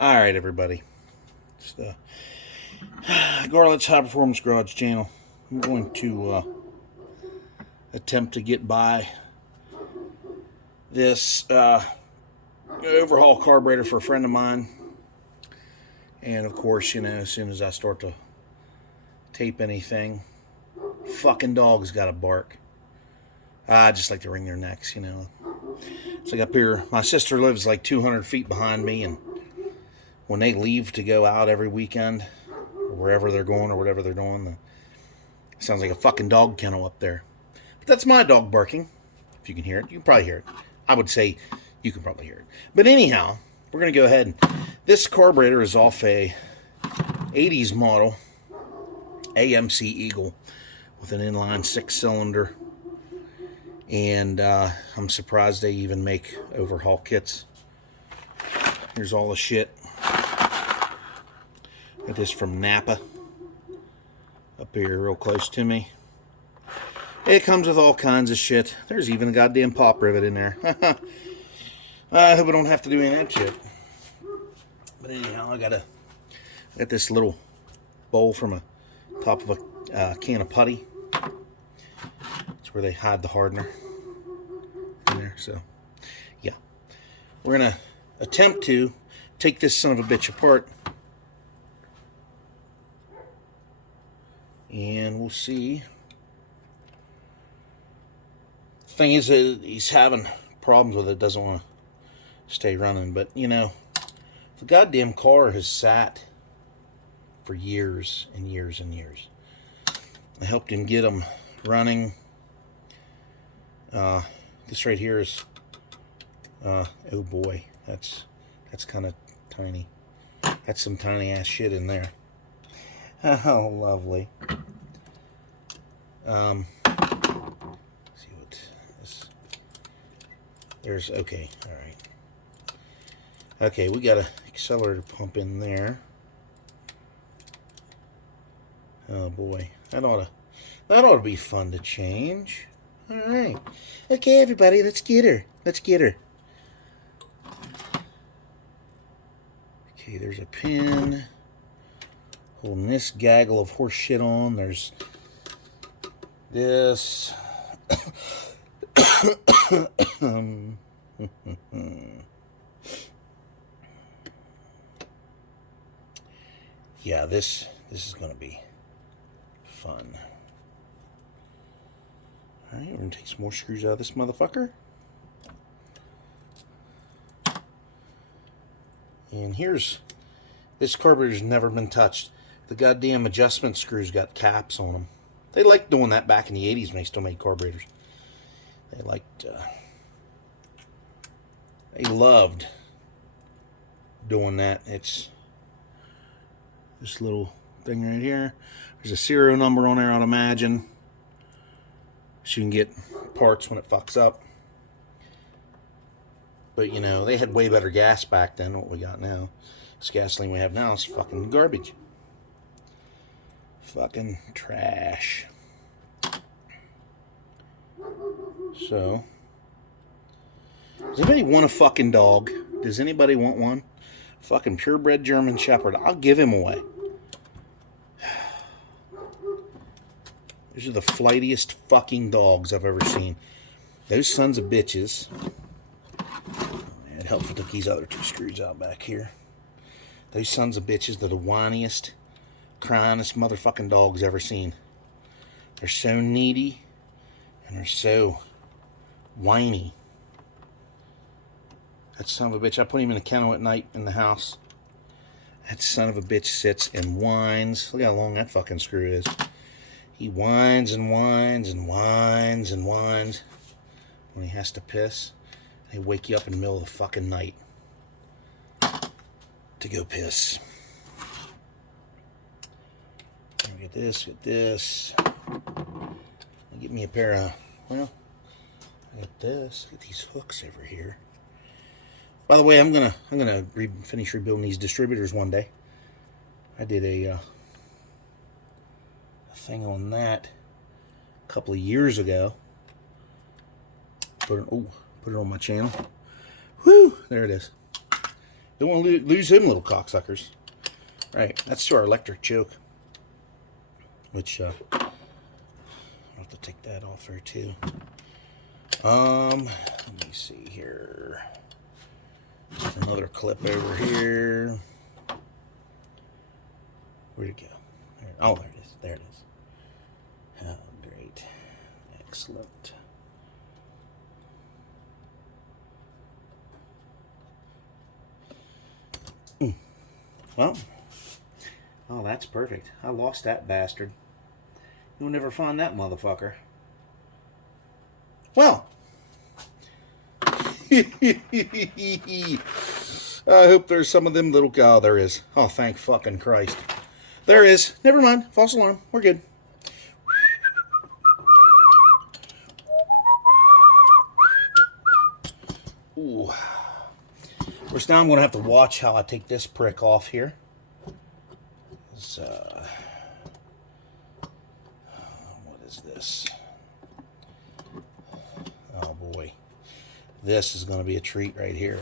All right, everybody. It's the Garlet's High Performance Garage channel. I'm going to attempt to get by this overhaul carburetor for a friend of mine. And of course, as soon as I start to tape anything, fucking dogs gotta bark. I just like to wring their necks, It's like up here, my sister lives like 200 feet behind me, and when they leave to go out every weekend, or wherever they're going or whatever they're doing, it sounds like a fucking dog kennel up there. But that's my dog barking. If you can hear it, you can probably hear it. I would say you can probably hear it. But anyhow, we're going to go ahead and... This carburetor is off a 80s model AMC Eagle with an inline 6-cylinder. And I'm surprised they even make overhaul kits. Here's all the shit. Got this from Napa. Up here real close to me. It comes with all kinds of shit. There's even a goddamn pop rivet in there. I hope I don't have to do any of that shit. But anyhow, I got this little bowl from a top of a can of putty. It's where they hide the hardener in there. So, yeah. We're going to attempt to take this son of a bitch apart. And we'll see. Thing is that he's having problems with it. Doesn't want to stay running. But, the goddamn car has sat for years and years and years. I helped him get him running. This right here is, oh boy, that's kind of tiny. That's some tiny ass shit in there. Oh, lovely. See what this. There's okay. All right. Okay, we got an accelerator pump in there. Oh boy, that ought to be fun to change. All right. Okay, everybody, let's get her. Let's get her. Okay, there's a pin holding this gaggle of horse shit on. There's this. Yeah, this is gonna be fun. All right, we're gonna take some more screws out of this motherfucker. And this carburetor's never been touched. The goddamn adjustment screws got caps on them. They liked doing that back in the 80s when they still made carburetors. They loved doing that. It's this little thing right here. There's a serial number on there, I'd imagine. So you can get parts when it fucks up. But, they had way better gas back then than what we got now. This gasoline we have now is fucking garbage. Fucking trash. So, does anybody want a fucking dog? Does anybody want one? Fucking purebred German Shepherd. I'll give him away. These are the flightiest fucking dogs I've ever seen. Those sons of bitches. It helps if I took these other two screws out back here. Those sons of bitches, they're the whiniest, cryingest motherfucking dogs ever seen. They're so needy, and they're so whiny. That son of a bitch, I put him in a kennel at night in the house. That son of a bitch sits and whines. Look how long that fucking screw is. He whines and whines and whines and whines when he has to piss. They wake you up in the middle of the fucking night to go piss. Get this. Get me a pair of, I got this. Get these hooks over here. By the way, I'm gonna finish rebuilding these distributors one day. I did a thing on that a couple of years ago. Put it on my channel. Whew, there it is. Don't want to lose them little cocksuckers. Right, that's to our electric choke. Which, I'll have to take that off there too. Let me see here. Another clip over here. Where'd it go? There. Oh, there it is. There it is. Oh, great. Excellent. Well, oh, that's perfect. I lost that bastard. You'll never find that motherfucker. Well, I hope there's some of them little... Oh, there is. Oh, thank fucking Christ. There is. Never mind. False alarm. We're good. Ooh. Of course, now I'm going to have to watch how I take this prick off here. What is this? Oh, boy. This is going to be a treat right here.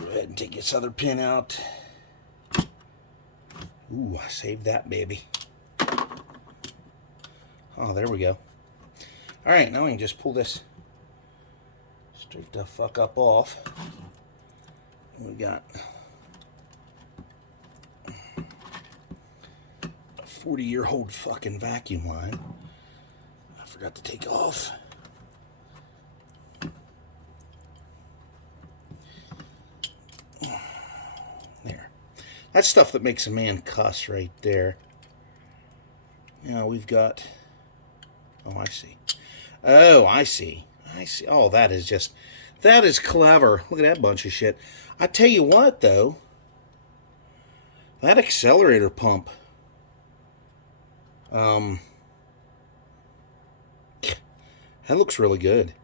Go ahead and take this other pin out. Ooh, I saved that baby. Oh, there we go. Alright, now we can just pull this straight the fuck up off. We got a 40-year-old fucking vacuum line. I forgot to take off. There. That's stuff that makes a man cuss right there. Now we've got... Oh, I see. Oh, I see. I see. Oh, that is just... That is clever. Look at that bunch of shit. I tell you what, though. That accelerator pump. That looks really good.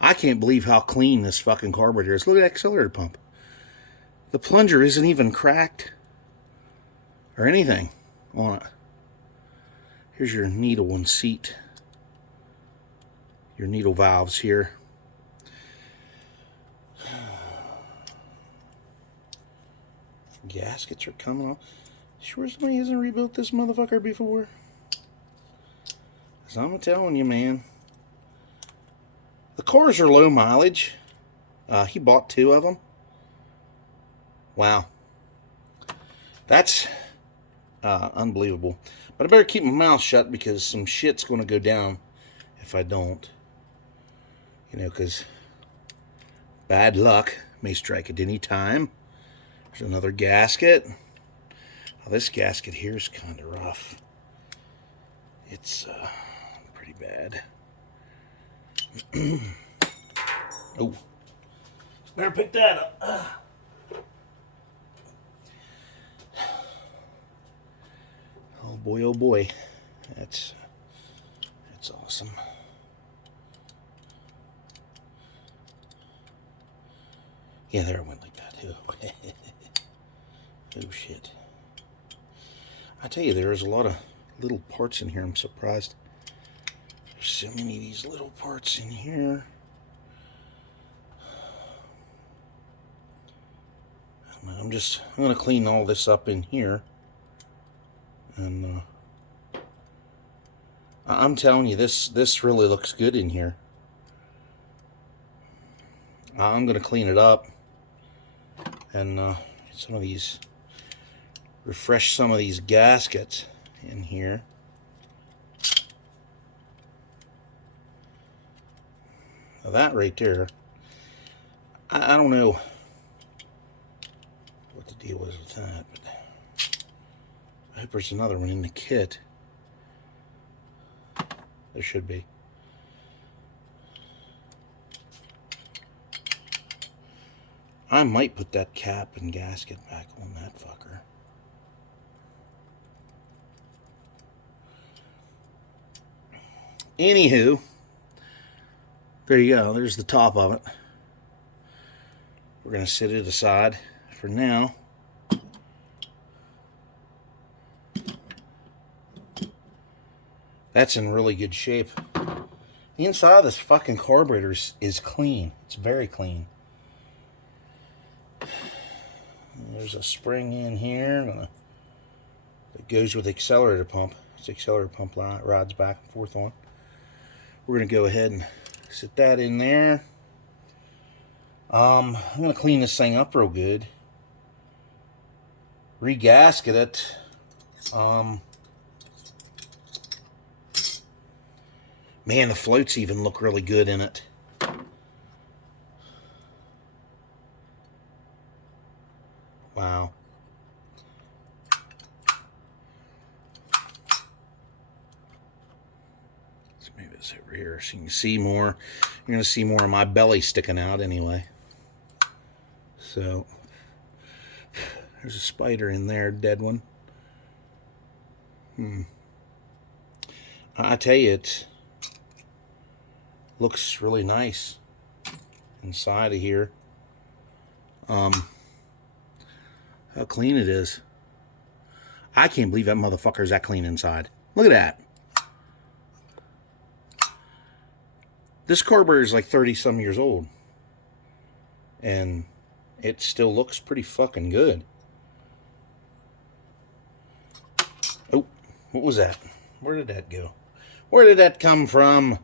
I can't believe how clean this fucking carburetor is. Look at that accelerator pump. The plunger isn't even cracked or anything on it. Here's your needle and seat. Your needle valves here. Gaskets are coming off. Sure somebody hasn't rebuilt this motherfucker before? 'Cause I'm telling you, man. The cars are low mileage. He bought 2 of them. Wow. That's unbelievable. But I better keep my mouth shut because some shit's going to go down if I don't. You know, because bad luck may strike at any time. There's another gasket. Oh, this gasket here is kind of rough. It's pretty bad. Oh. Better pick that up. Oh boy, oh boy. That's awesome. Yeah, there it went like that too. Oh shit. I tell you, there's a lot of little parts in here. I'm surprised. There's so many of these little parts in here. I'm going to clean all this up in here. And I'm telling you, this really looks good in here. I'm going to clean it up and refresh some of these gaskets in here. Now that right there, I don't know what the deal was with that, but I hope there's another one in the kit. There should be. I might put that cap and gasket back on that fucker. Anywho, there you go. There's the top of it. We're going to set it aside for now. That's in really good shape. The inside of this fucking carburetor is clean. It's very clean. There's a spring in here that goes with the accelerator pump. This accelerator pump rides back and forth on. We're going to go ahead and sit that in there. I'm going to clean this thing up real good. Re-gasket it. Man, the floats even look really good in it. Wow. Let's move this over here so you can see more. You're going to see more of my belly sticking out anyway. So, there's a spider in there, dead one. I tell you, it looks really nice inside of here. How clean it is. I can't believe that motherfucker's that clean inside. Look at that. This carburetor is like 30-some years old. And it still looks pretty fucking good. Oh, what was that? Where did that go? Where did that come from?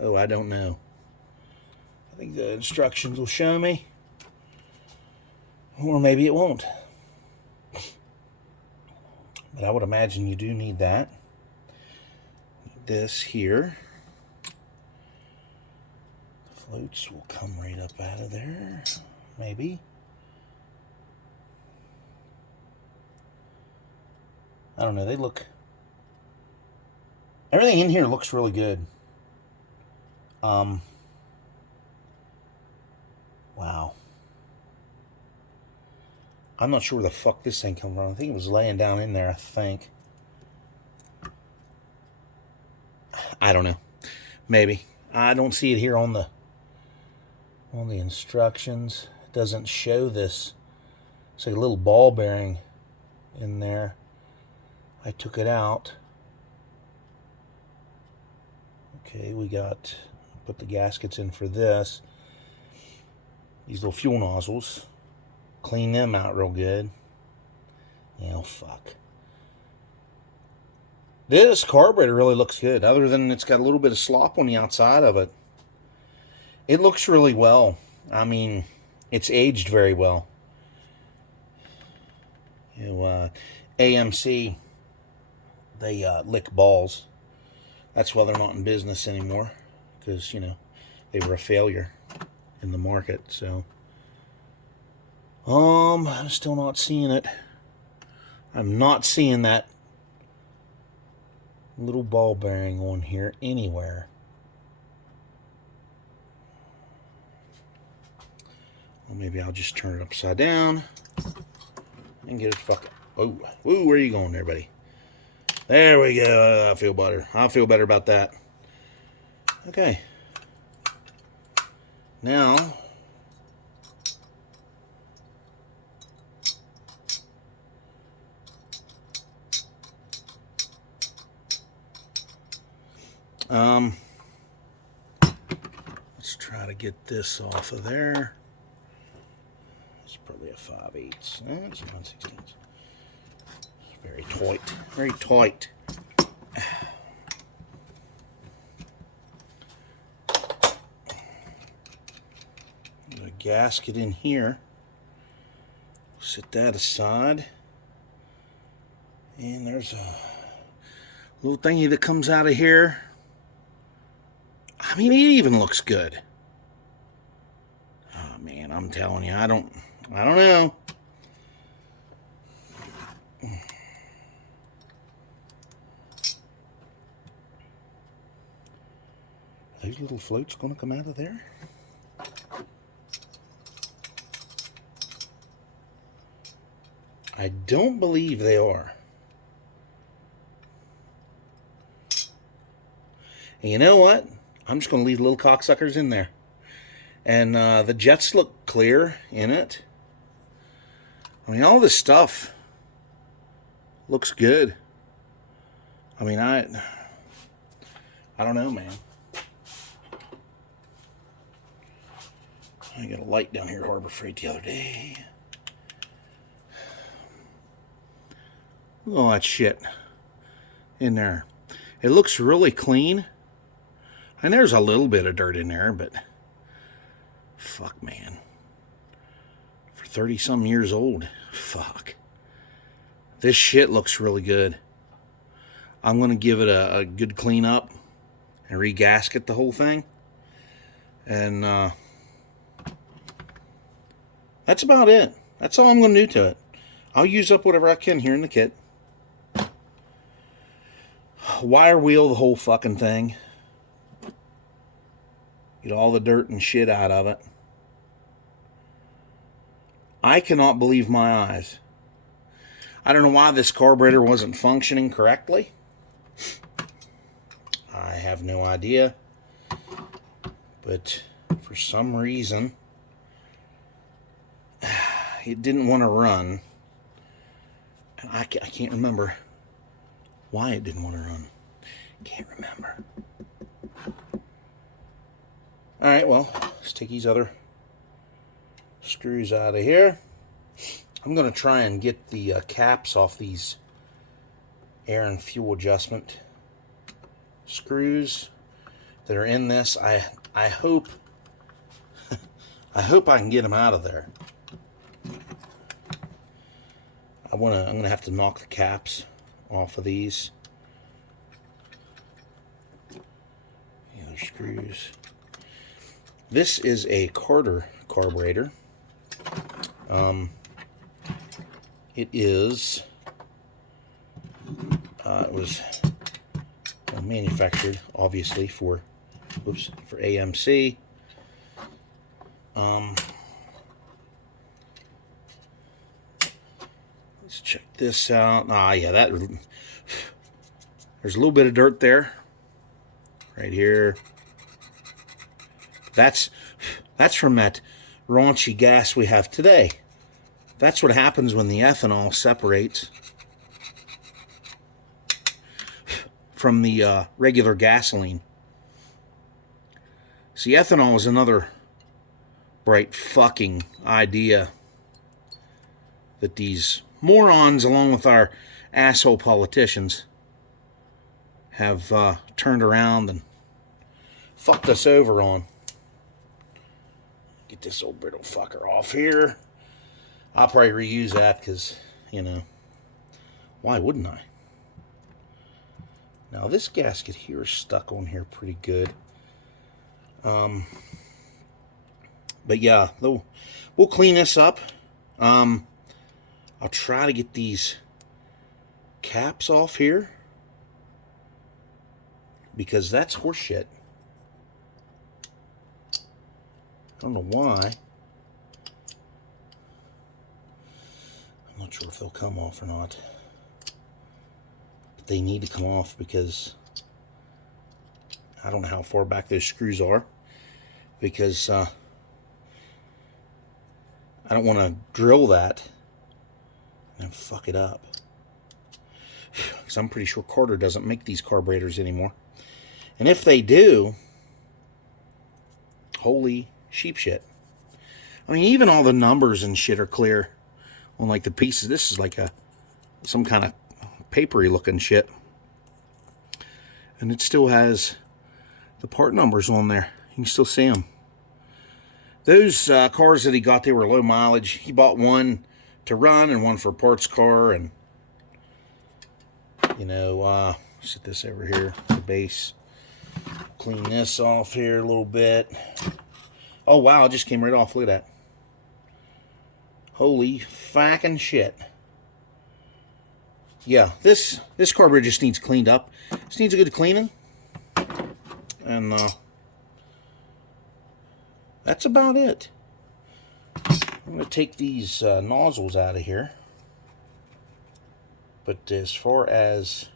Oh, I don't know. I think the instructions will show me. Or maybe it won't. But I would imagine you do need that. Need this here. The floats will come right up out of there. Maybe. I don't know. They look... Everything in here looks really good. Wow. I'm not sure where the fuck this thing came from. I think it was laying down in there, I think. I don't know. Maybe. I don't see it here on the instructions. It doesn't show this. It's like a little ball bearing in there. I took it out. Okay, we got... Put the gaskets in for this. These little fuel nozzles. Clean them out real good. Oh, fuck. This carburetor really looks good, other than it's got a little bit of slop on the outside of it. It looks really well. I mean, it's aged very well. You know, AMC, they lick balls. That's why they're not in business anymore. Because, you know, they were a failure in the market, so... I'm still not seeing it. I'm not seeing that little ball bearing on here anywhere. Well, maybe I'll just turn it upside down and get it fucking... Oh, woo, where are you going there, buddy? There we go. I feel better. I feel better about that. Okay. Now... let's try to get this off of there. It's probably a 5/8. It's a 1/16. Very tight. Very tight. Got a gasket in here. Set that aside. And there's a little thingy that comes out of here. I mean, it even looks good. Oh man, I'm telling you, I don't know. Are those little floats gonna come out of there? I don't believe they are. And you know what? I'm just going to leave the little cocksuckers in there. And the jets look clear in it. I mean, all this stuff looks good. I mean, I don't know, man. I got a light down here at Harbor Freight the other day. Look at all that shit in there. It looks really clean. And there's a little bit of dirt in there, but fuck, man. For 30-some years old, fuck. This shit looks really good. I'm going to give it a good clean up and re-gasket the whole thing. And that's about it. That's all I'm going to do to it. I'll use up whatever I can here in the kit. Wire wheel the whole fucking thing. Get all the dirt and shit out of it. I cannot believe my eyes. I don't know why this carburetor wasn't functioning correctly. I have no idea. But for some reason, it didn't want to run. And I can't remember why it didn't want to run. Can't remember. Alright, well, let's take these other screws out of here. I'm going to try and get the caps off these air and fuel adjustment screws that are in this. I hope I can get them out of there. I'm going to have to knock the caps off of these. The other screws. This is a Carter carburetor. It is, it was manufactured, obviously, for AMC. Let's check this out. Yeah, there's a little bit of dirt there, right here. That's from that raunchy gas we have today. That's what happens when the ethanol separates from the regular gasoline. See, ethanol is another bright fucking idea that these morons, along with our asshole politicians, have turned around and fucked us over on. Get this old brittle fucker off here. I'll probably reuse that because, you know, why wouldn't I? Now this gasket here is stuck on here pretty good. But yeah, we'll clean this up. I'll try to get these caps off here because that's horseshit. I don't know why. I'm not sure if they'll come off or not. But they need to come off because I don't know how far back those screws are. Because I don't want to drill that and then fuck it up. Because I'm pretty sure Carter doesn't make these carburetors anymore. And if they do, holy sheep shit. I mean, even all the numbers and shit are clear on like the pieces. This is like some kind of papery looking shit. And it still has the part numbers on there. You can still see them. Those cars that he got, they were low mileage. He bought one to run and one for a parts car. And, you know, set this over here, the base. Clean this off here a little bit. Oh, wow, it just came right off. Look at that. Holy fucking shit. Yeah, this carburetor just needs cleaned up. Just needs a good cleaning. And that's about it. I'm going to take these nozzles out of here. But as far as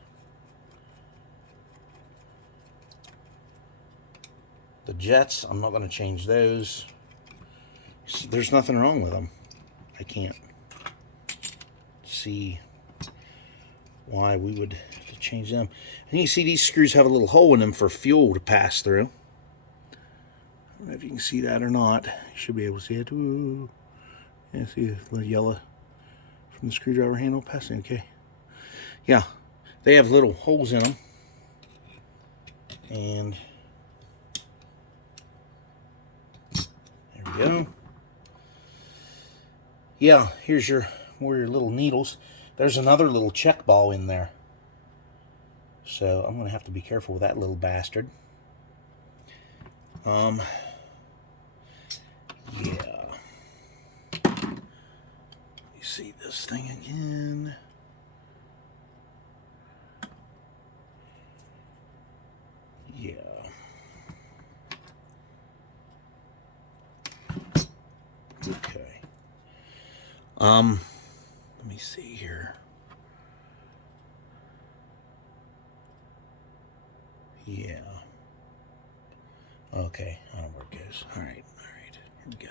the jets, I'm not going to change those. There's nothing wrong with them. I can't see why we would have to change them. And you see these screws have a little hole in them for fuel to pass through. I don't know if you can see that or not. You should be able to see it. Ooh. Yeah, see the little yellow from the screwdriver handle passing. Okay. Yeah, they have little holes in them. And there we go. Yeah, here's more of your little needles. There's another little check ball in there. So I'm going to have to be careful with that little bastard. Yeah. You see this thing again. Yeah. Okay. Let me see here. Yeah. Okay, I don't know where it goes. All right, here we go.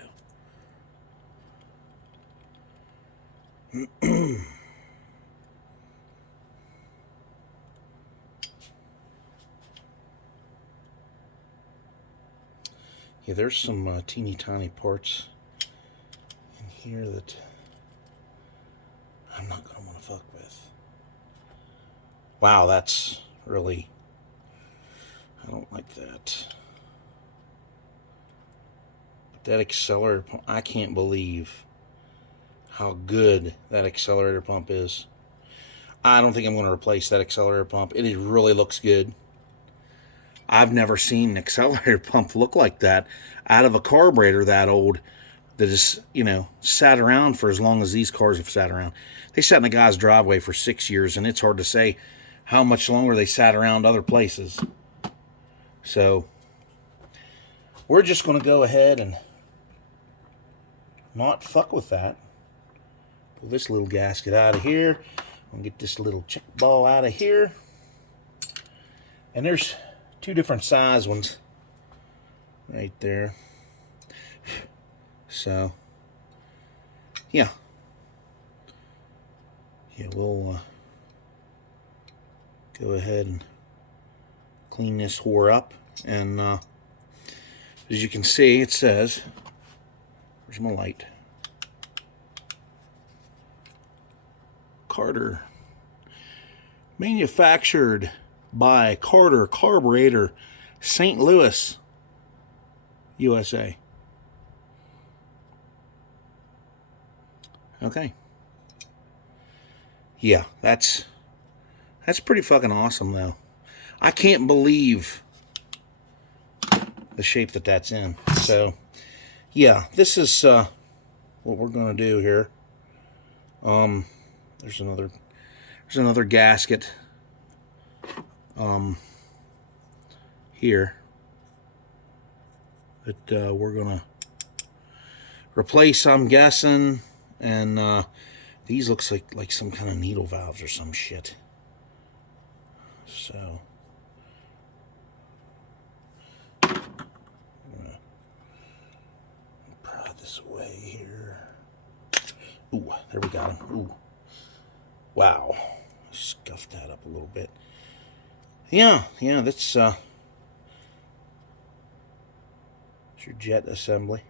Yeah, there's some teeny tiny parts in here that I'm not going to want to fuck with. Wow, that's really... I don't like that. But that accelerator pump, I can't believe how good that accelerator pump is. I don't think I'm going to replace that accelerator pump. It really looks good. I've never seen an accelerator pump look like that out of a carburetor that old that is, you know, sat around for as long as these cars have sat around. They sat in a guy's driveway for 6 years, and it's hard to say how much longer they sat around other places. So we're just going to go ahead and not fuck with that. Pull this little gasket out of here. I'll get this little check ball out of here. And there's 2 different size ones right there. So, yeah. Yeah, we'll go ahead and clean this whore up. And as you can see, it says, where's my light? Carter. Manufactured by Carter Carburetor, St. Louis, USA. Okay. Yeah, that's pretty fucking awesome, though. I can't believe the shape that that's in. So, yeah, this is what we're gonna do here. There's another gasket here that we're gonna replace, I'm guessing, and these looks like some kind of needle valves or some shit. So I'm gonna prod this away here. Ooh, there we got him. Ooh, wow, scuffed that up a little bit. Yeah, that's it's your jet assembly.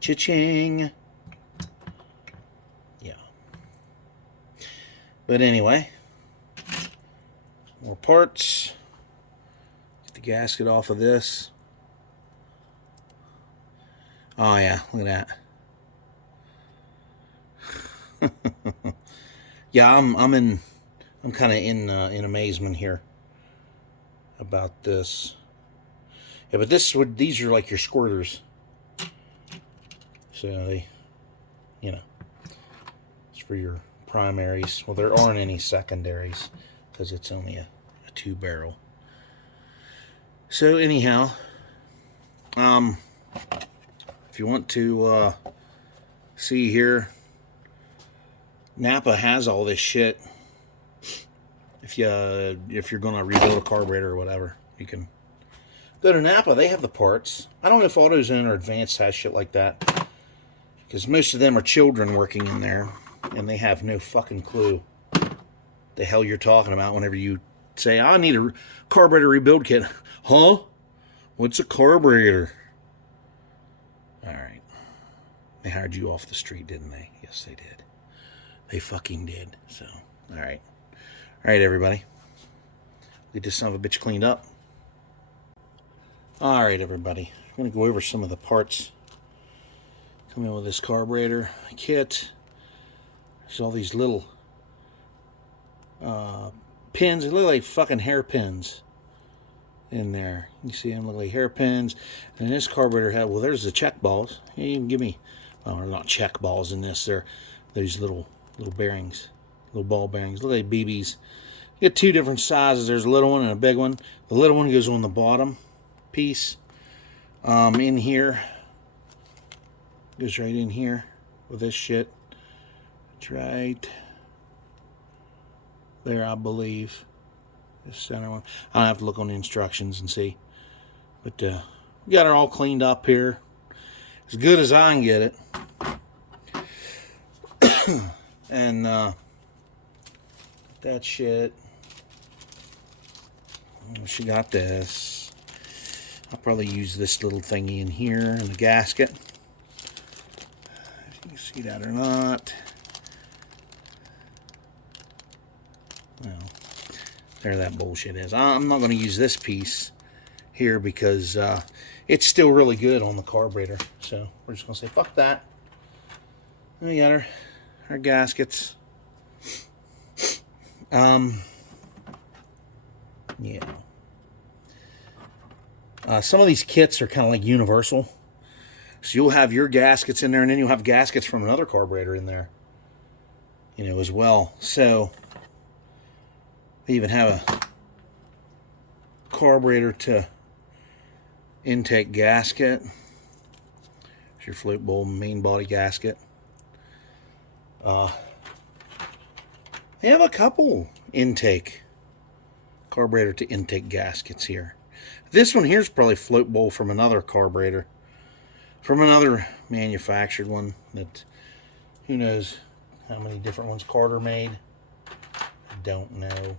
Cha-ching. Yeah. But anyway, more parts. Get the gasket off of this. Oh yeah, look at that. Yeah, I'm kind of in amazement here about this. Yeah, but these are like your squirters. So they, you know, it's for your primaries. Well, there aren't any secondaries because it's only a 2-barrel. So anyhow, if you want to see here, Napa has all this shit. If you're gonna rebuild a carburetor or whatever, you can go to Napa. They have the parts. I don't know if AutoZone or Advanced has shit like that, because most of them are children working in there. and they have no fucking clue the hell you're talking about whenever you say, I need a carburetor rebuild kit. Huh? What's a carburetor? Alright. They hired you off the street, didn't they? Yes, they did. They fucking did. So, alright. Alright, everybody. Get this son of a bitch cleaned up. Alright, everybody. I'm going to go over some of the parts coming with this carburetor kit. There's all these little pins. They look like fucking hairpins in there. You see them look like hairpins. And this carburetor had, well, there's the check balls. You even give me, well, they're not check balls in this. They're these little bearings, little ball bearings. Look like BBs. You get two different sizes. There's a little one and a big one. The little one goes on the bottom piece. In here, goes right in here with this shit. It's right there, I believe. This center one. I'll have to look on the instructions and see. But we got it all cleaned up here, as good as I can get it. And that shit. She got this. I'll probably use this little thingy in here in the gasket. If you can see that or not. Well, there that bullshit is. I'm not going to use this piece here because it's still really good on the carburetor. So we're just going to say, fuck that. We got our gaskets. Yeah. Some of these kits are kind of like universal. So you'll have your gaskets in there, and then you'll have gaskets from another carburetor in there, you know, as well. So they even have a carburetor to intake gasket. It's your float bowl main body gasket. They have a couple intake carburetor to intake gaskets here. This one here is probably float bowl from another carburetor, from another manufactured one that, who knows how many different ones Carter made. I don't know.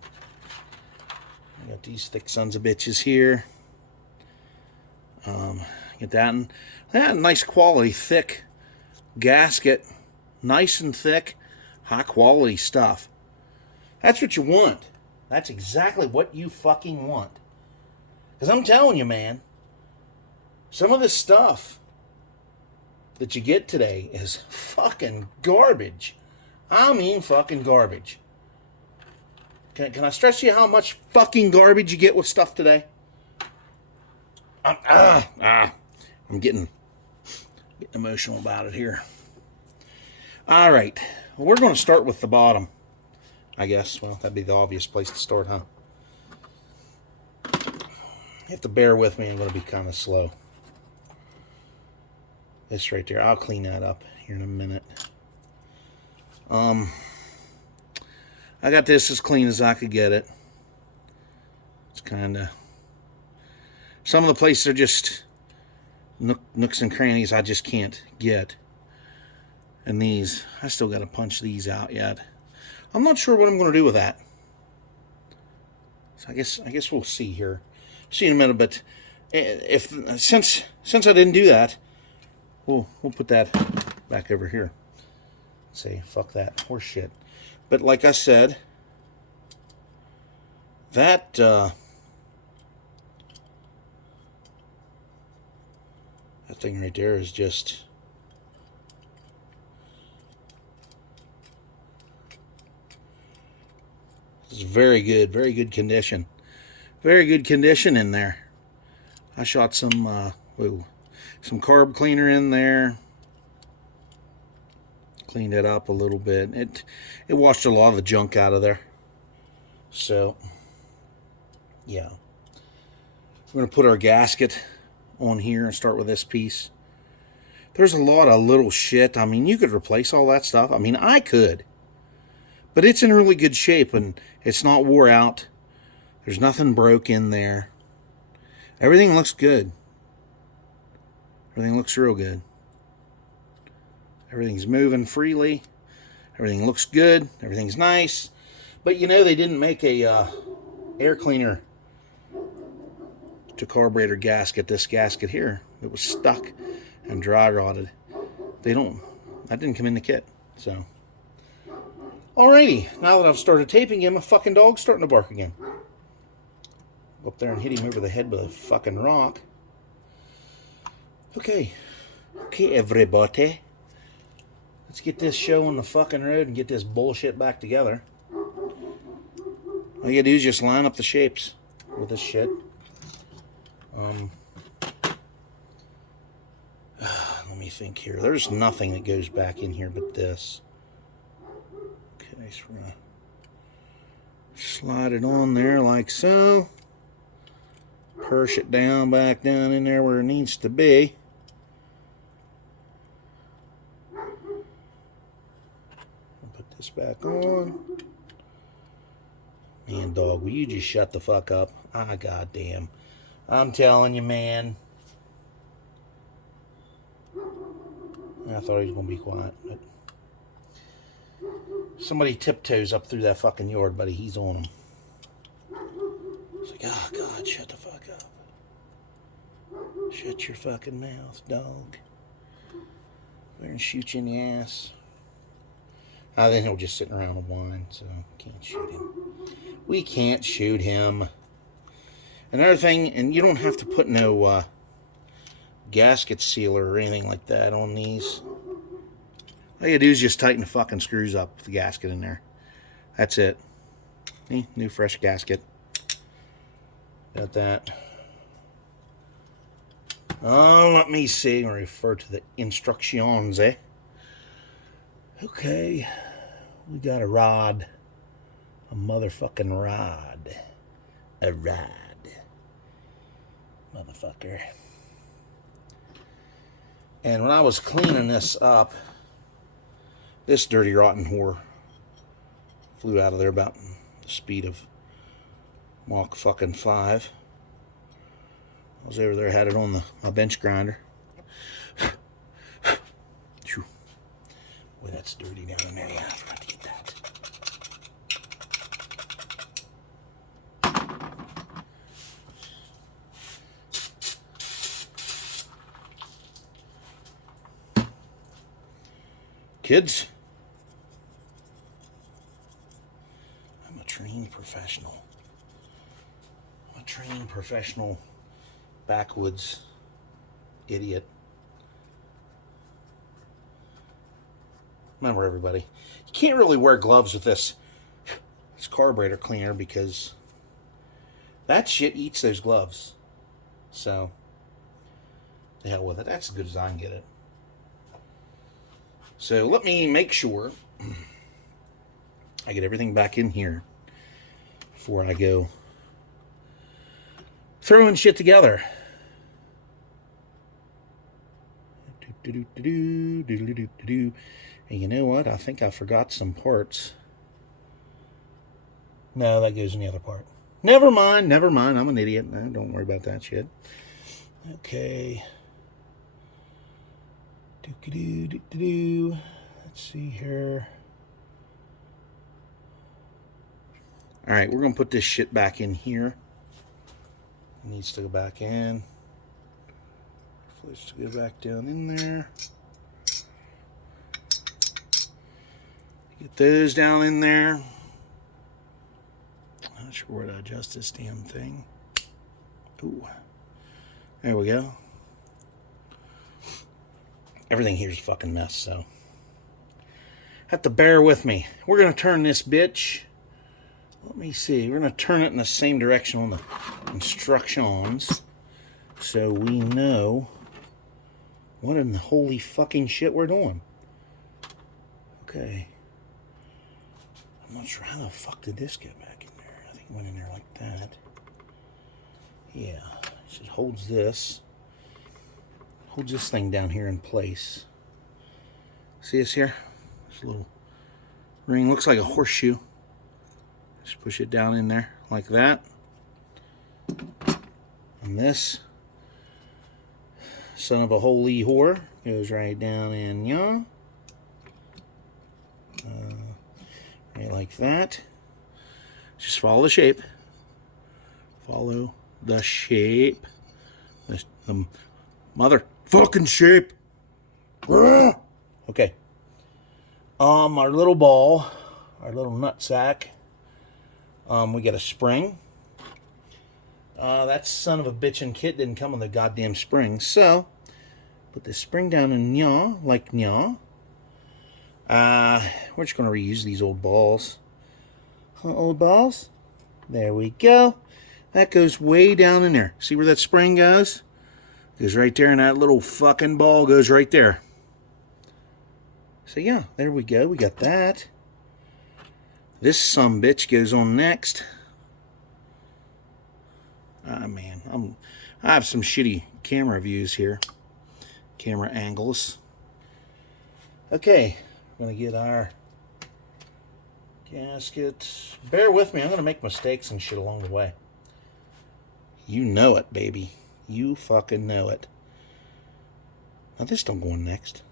I got these thick sons of bitches here. Get that, and that nice quality thick gasket, nice and thick, high quality stuff. That's what you want. That's exactly what you fucking want. Because I'm telling you, man, some of this stuff that you get today is fucking garbage. I mean fucking garbage. Can I stress to you how much fucking garbage you get with stuff today? I'm getting emotional about it here. All right. Well, we're going to start with the bottom, I guess. Well, that'd be the obvious place to start, huh? You have to bear with me. I'm going to be kind of slow. This right there, I'll clean that up here in a minute. I got this as clean as I could get it. It's kind of, some of the places are just nooks and crannies I just can't get. And these, I still got to punch these out yet. I'm not sure what I'm going to do with that. So I guess we'll see here. See in a minute, but since I didn't do that, we'll put that back over here. Say fuck that horse shit. But like I said, that that thing right there is just it's very good condition. Very good condition in there. I shot some carb cleaner in there. Cleaned it up a little bit. It washed a lot of the junk out of there. So, yeah. We're going to put our gasket on here and start with this piece. There's a lot of little shit. I mean, you could replace all that stuff. I mean, I could. But it's in really good shape and it's not wore out. There's nothing broke in there. Everything looks good. Everything looks real good. Everything's moving freely. Everything looks good. Everything's nice. But you know, they didn't make a air cleaner to carburetor gasket. This gasket here, it was stuck and dry rotted. That didn't come in the kit. So, alrighty. Now that I've started taping him, a fucking dog's starting to bark again. Go up there and hit him over the head with a fucking rock. Okay, everybody. Let's get this show on the fucking road and get this bullshit back together. All you gotta do is just line up the shapes with this shit. Let me think here. There's nothing that goes back in here but this. Okay, so we're gonna slide it on there like so. Push it down, back down in there where it needs to be. Put this back on. Man, dog, will you just shut the fuck up? Ah, goddamn. I'm telling you, man. I thought he was going to be quiet. But somebody tiptoes up through that fucking yard, buddy. He's on him. It's like, oh, God, shut the fuck up. Shut your fucking mouth, dog. There and shoot you in the ass. Then he'll just sit around and whine, so can't shoot him. We can't shoot him. Another thing, and you don't have to put no gasket sealer or anything like that on these. All you do is just tighten the fucking screws up with the gasket in there. That's it. New fresh gasket. Got that. Oh, let me see. I refer to the instructions, eh? Okay. We got a rod. A motherfucking rod. A rod. Motherfucker. And when I was cleaning this up, this dirty rotten whore flew out of there about the speed of Mach fucking 5. I was over there, had it on my bench grinder. Boy, that's dirty down in there. Yeah, I forgot to get that. Kids, I'm a trained professional. I'm a trained professional backwoods idiot. Remember, everybody, you can't really wear gloves with this carburetor cleaner because that shit eats those gloves. So, the hell with it. That's as good as I can get it. So let me make sure I get everything back in here before I go throwing shit together. And you know what? I think I forgot some parts. No, that goes in the other part. Never mind. I'm an idiot. No, don't worry about that shit. Okay. Let's see here. Alright, we're going to put this shit back in here. It needs to go back in. Let's to go back down in there. Get those down in there. Not sure where to adjust this damn thing. Ooh. There we go. Everything here's a fucking mess, so have to bear with me. We're going to turn this bitch. Let me see. We're going to turn it in the same direction on the instructions so we know what in the holy fucking shit we're doing. Okay. I'm not sure how the fuck did this get back in there. I think it went in there like that. Yeah. It just holds this. Holds this thing down here in place. See this here? This little ring looks like a horseshoe. Just push it down in there like that. And this son of a holy whore goes right down in, yeah. Right like that. Just follow the shape. Follow the shape. The motherfucking shape. Okay. Our little ball, our little nut sack. We got a spring. That son of a bitchin' kit didn't come with a goddamn spring, so put the spring down in nya, like nya. We're just gonna reuse these old balls. Old balls. There we go. That goes way down in there. See where that spring goes? Goes right there, and that little fucking ball goes right there. So yeah, there we go. We got that. This sumbitch goes on next. Ah man, I have some shitty camera views here. Camera angles. Okay, I'm gonna get our gasket. Bear with me, I'm gonna make mistakes and shit along the way. You know it, baby. You fucking know it. Now this don't go on next.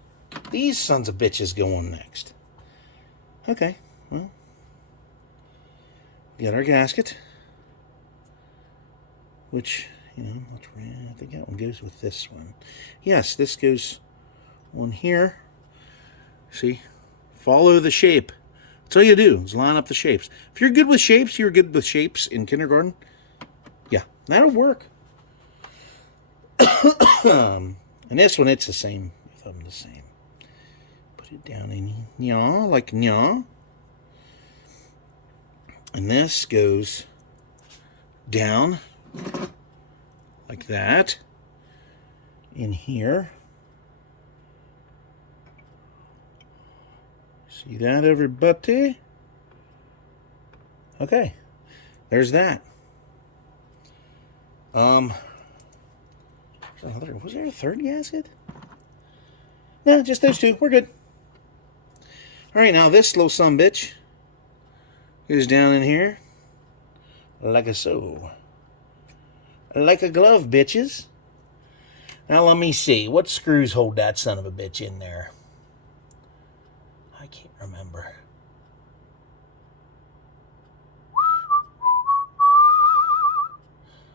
These sons of bitches go on next. Okay, well. We got our gasket. Which, you know, I think that one goes with this one. Yes, this goes on here. See? Follow the shape. That's all you do, is line up the shapes. If you're good with shapes, you're good with shapes in kindergarten. Yeah, that'll work. And this one, it's the same. Both of them the same. Put it down in nya, like nya. And this goes down like that in here. See that, everybody? Okay, there's that. Was there a third gasket? No, just those two. We're good. All right, now this little sumbitch goes down in here like a so. Like a glove, bitches. Now let me see. What screws hold that son of a bitch in there? I can't remember.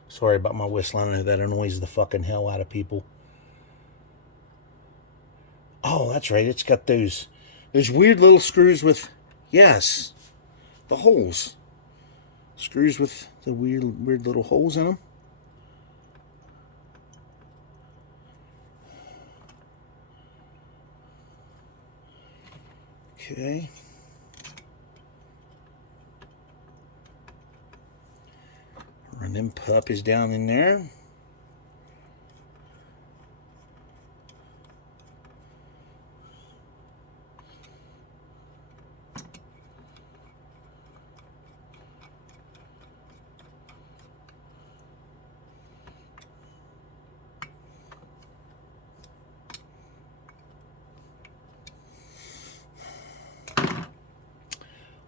Sorry about my whistling. I know that annoys the fucking hell out of people. Oh, that's right. It's got those weird little screws with, yes, the holes. Screws with the weird little holes in them. Okay. Run them puppies down in there.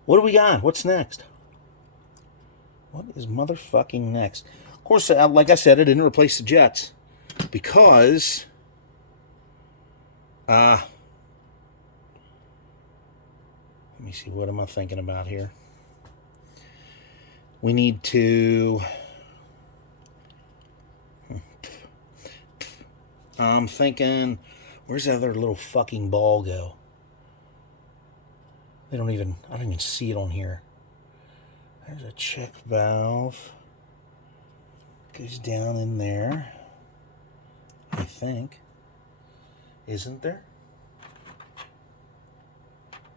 What do we got? What's next? What is motherfucking next? Of course, like I said, I didn't replace the jets because let me see, what am I thinking about here? We need to I'm thinking, where's that other little fucking ball go? I don't even see it on here. There's a check valve. Goes down in there, I think. Isn't there?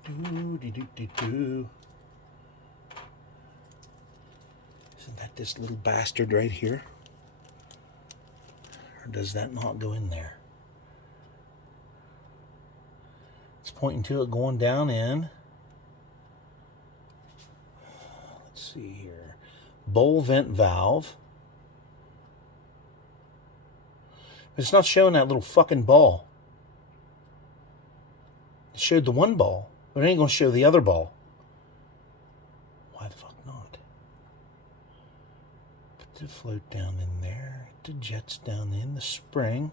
Isn't that this little bastard right here? Or does that not go in there? It's pointing to it going down in. Let's see here. Bowl vent valve. It's not showing that little fucking ball. It showed the one ball, but it ain't going to show the other ball. Why the fuck not? Put the float down in there. The jets down in the spring.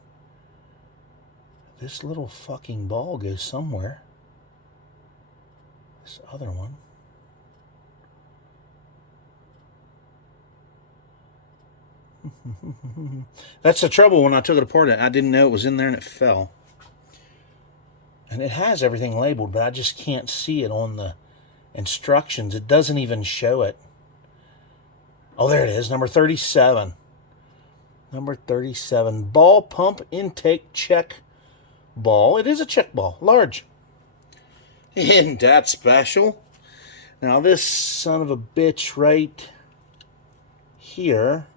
This little fucking ball goes somewhere. This other one. That's the trouble when I took it apart. I didn't know it was in there and it fell. And it has everything labeled, but I just can't see it on the instructions. It doesn't even show it. Oh, there it is, number 37. Number 37, ball pump intake check ball. It is a check ball, large. Isn't that special? Now this son of a bitch right here.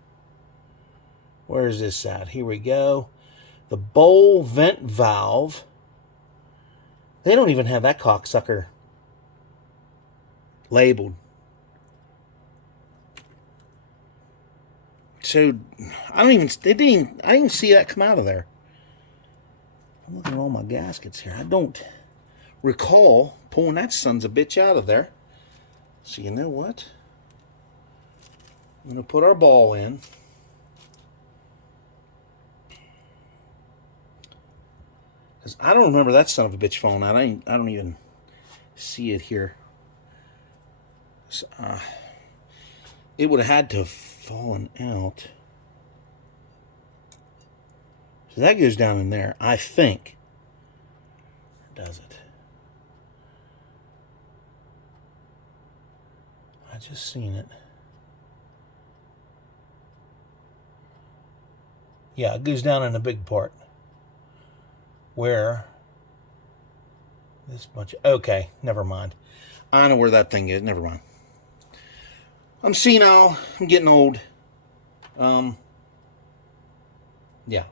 Where is this at? Here we go. The bowl vent valve. They don't even have that cocksucker labeled. So I didn't see that come out of there. I'm looking at all my gaskets here. I don't recall pulling that son's a bitch out of there. So you know what? I'm gonna put our ball in. Because I don't remember that son of a bitch falling out. I don't even see it here. So, it would have had to have fallen out. So that goes down in there, I think. Or does it? I just seen it. Yeah, it goes down in the big part. Where this bunch of, okay, never mind. I know where that thing is, never mind. I'm senile, I'm getting old. Yeah.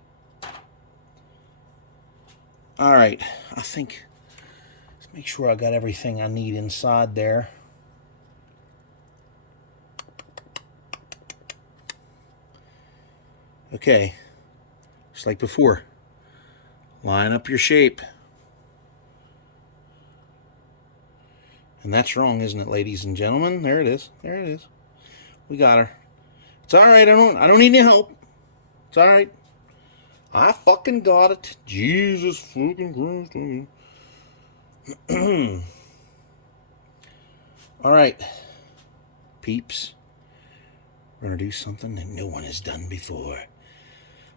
Alright, I think, let's make sure I got everything I need inside there. Okay, just like before. Line up your shape. And that's wrong, isn't it, ladies and gentlemen? There it is. There it is. We got her. It's alright, I don't need any help. It's alright. I fucking got it. Jesus fucking Christ. Alright. Peeps. We're gonna do something that no one has done before.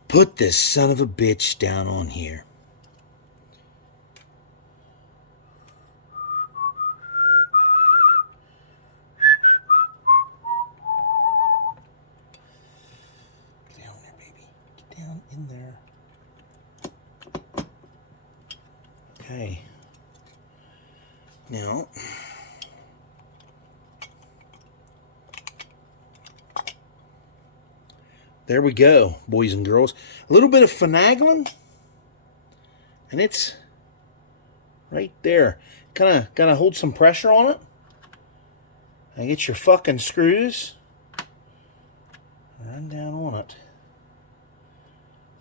Put this son of a bitch down on here. Get down there, baby. Get down in there. Okay. Now, there we go, boys and girls. A little bit of finagling, and it's right there. Kind of gotta hold some pressure on it. And get your fucking screws. Run down on it.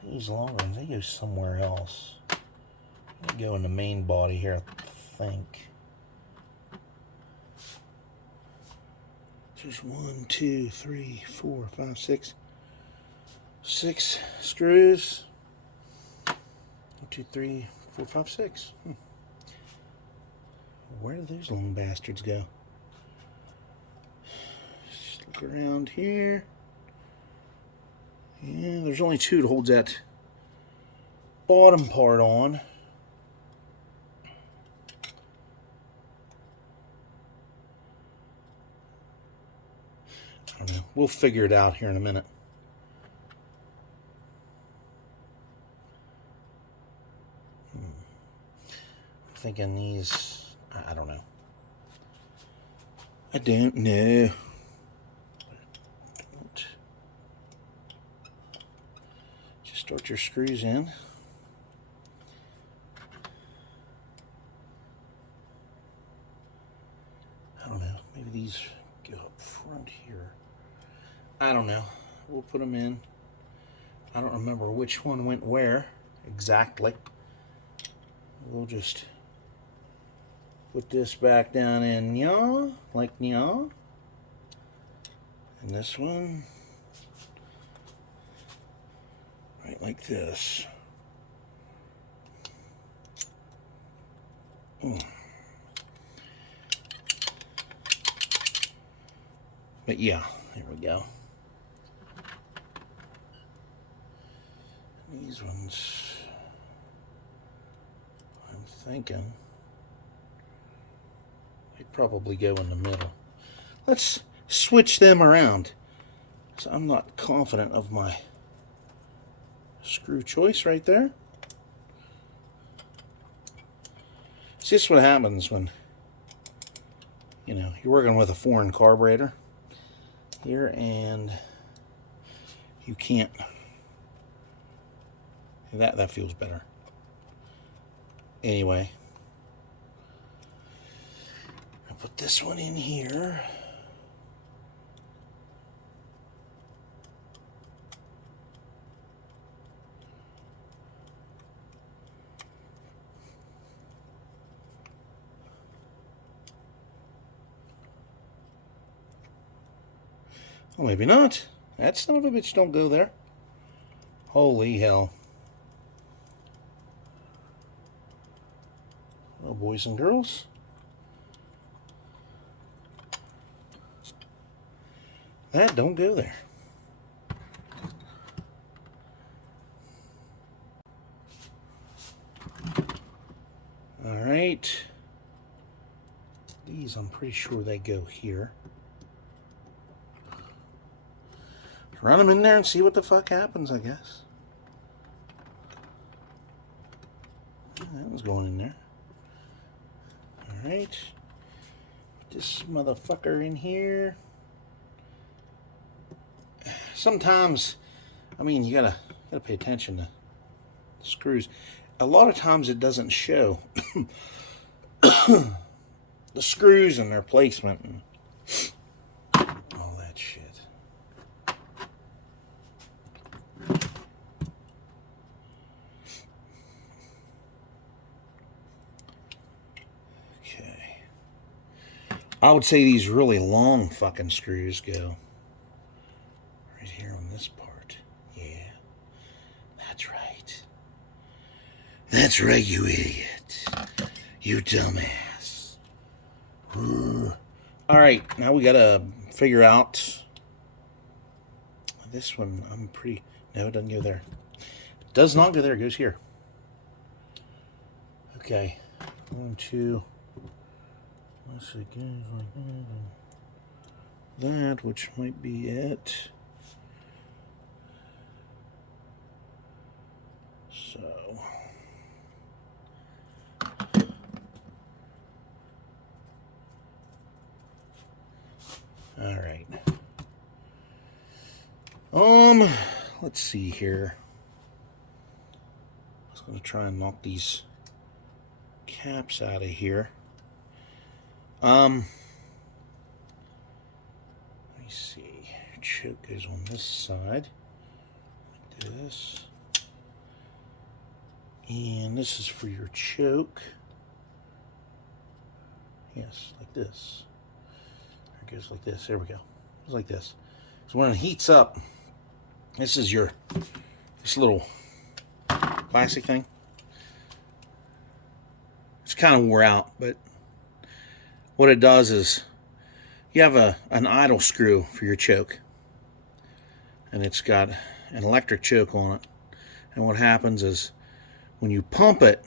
These long ones, they go somewhere else. They go in the main body here, I think. Just 1, 2, 3, 4, 5, 6. 6 screws. 1, 2, 3, 4, 5, 6. Where do those long bastards go? Just look around here. Yeah, there's only 2 that holds that bottom part on. I don't know. We'll figure it out here in a minute. I'm thinking these, I don't know. I don't know. Don't. Just start your screws in. I don't know. Maybe these go up front here. I don't know. We'll put them in. I don't remember which one went where exactly. We'll just put this back down in yaw, like yaw. And this one, right like this. But yeah, there we go. These ones, I'm thinking they'd probably go in the middle. Let's switch them around. So I'm not confident of my screw choice right there. See, this is what happens when, you know, you're working with a foreign carburetor here and you can't. That feels better. Anyway, I'll put this one in here. Well, maybe not. That son of a bitch don't go there. Holy hell. Well, boys and girls. That don't go there. Alright. These, I'm pretty sure they go here. Run them in there and see what the fuck happens, I guess. That was going in there. Alright. Put this motherfucker in here. Sometimes, I mean, you gotta pay attention to the screws. A lot of times it doesn't show the screws and their placement and all that shit. Okay. I would say these really long fucking screws go right here on this part. Yeah. That's right. That's right, you idiot. You dumbass. Alright, now we gotta figure out this one. I'm pretty... No, it doesn't go there. It does not go there. It goes here. Okay. 1, 2... Let's see, that, which might be it. So... Alright. Let's see here. I was going to try and knock these caps out of here. Let me see. Choke goes on this side. Like this. And this is for your choke. Yes, like this. It goes like this. There we go. It's like this. So when it heats up, this is this little plastic thing. It's kind of wore out, but what it does is you have an idle screw for your choke, and it's got an electric choke on it. And what happens is when you pump it,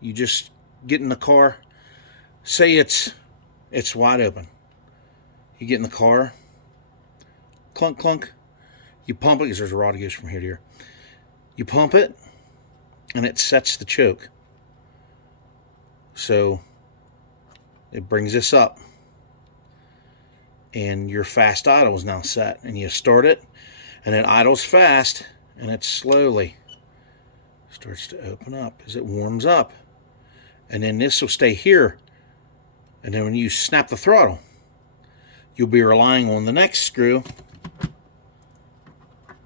you just get in the car. Say it's wide open. You get in the car, clunk, clunk. You pump it, because there's a rod that goes from here to here. You pump it, and it sets the choke. So it brings this up, and your fast idle is now set. And you start it, and it idles fast, and it slowly starts to open up as it warms up. And then this will stay here. And then when you snap the throttle, you'll be relying on the next screw,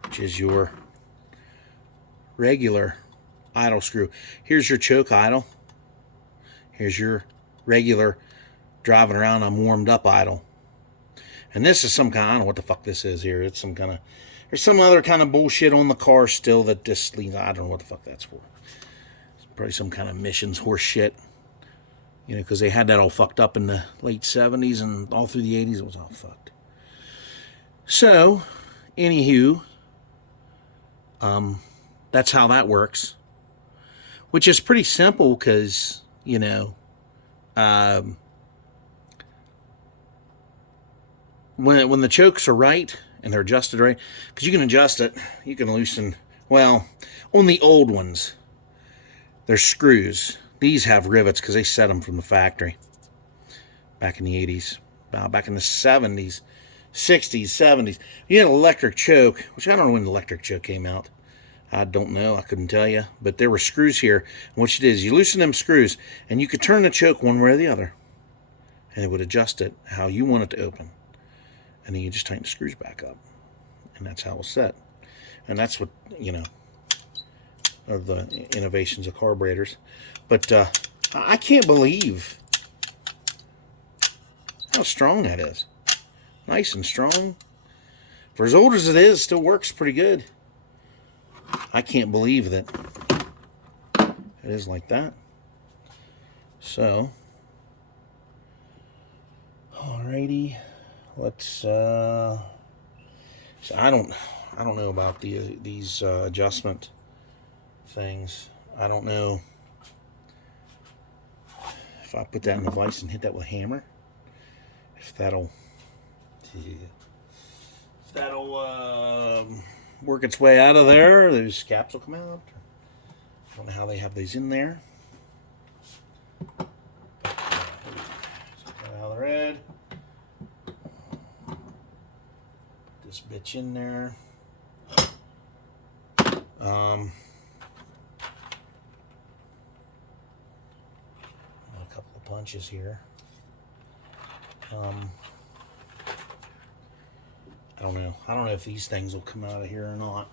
which is your regular idle screw. Here's your choke idle. Here's your regular driving around on warmed up idle. And this is some kind, I don't know what the fuck this is here. It's some kind of, there's some other kind of bullshit on the car still that just leaves. I don't know what the fuck that's for. It's probably some kind of emissions horse shit. You know, because they had that all fucked up in the late 70s and all through the 80s. It was all fucked. So, anywho, that's how that works. Which is pretty simple because, you know, when the chokes are right and they're adjusted right, because you can adjust it, you can loosen, well, on the old ones, there's screws. These have rivets because they set them from the factory back in the 80s, back in the 70s, 60s, 70s. You had an electric choke, which I don't know when the electric choke came out. I don't know. I couldn't tell you. But there were screws here. And what you did is you loosen them screws, and you could turn the choke one way or the other. And it would adjust it how you want it to open. And then you just tighten the screws back up. And that's how it was set. And that's what, you know, are the innovations of carburetors. But I can't believe how strong that is. Nice and strong. For as old as it is, it still works pretty good. I can't believe that it is like that. So, alrighty, let's. So I don't know about these adjustment things. I don't know if I put that in the vise and hit that with a hammer, if that'll work its way out of there. Those caps will come out. I don't know how they have these in there. Out of the red. Put this bitch in there. A couple of punches here. I don't know. I don't know if these things will come out of here or not.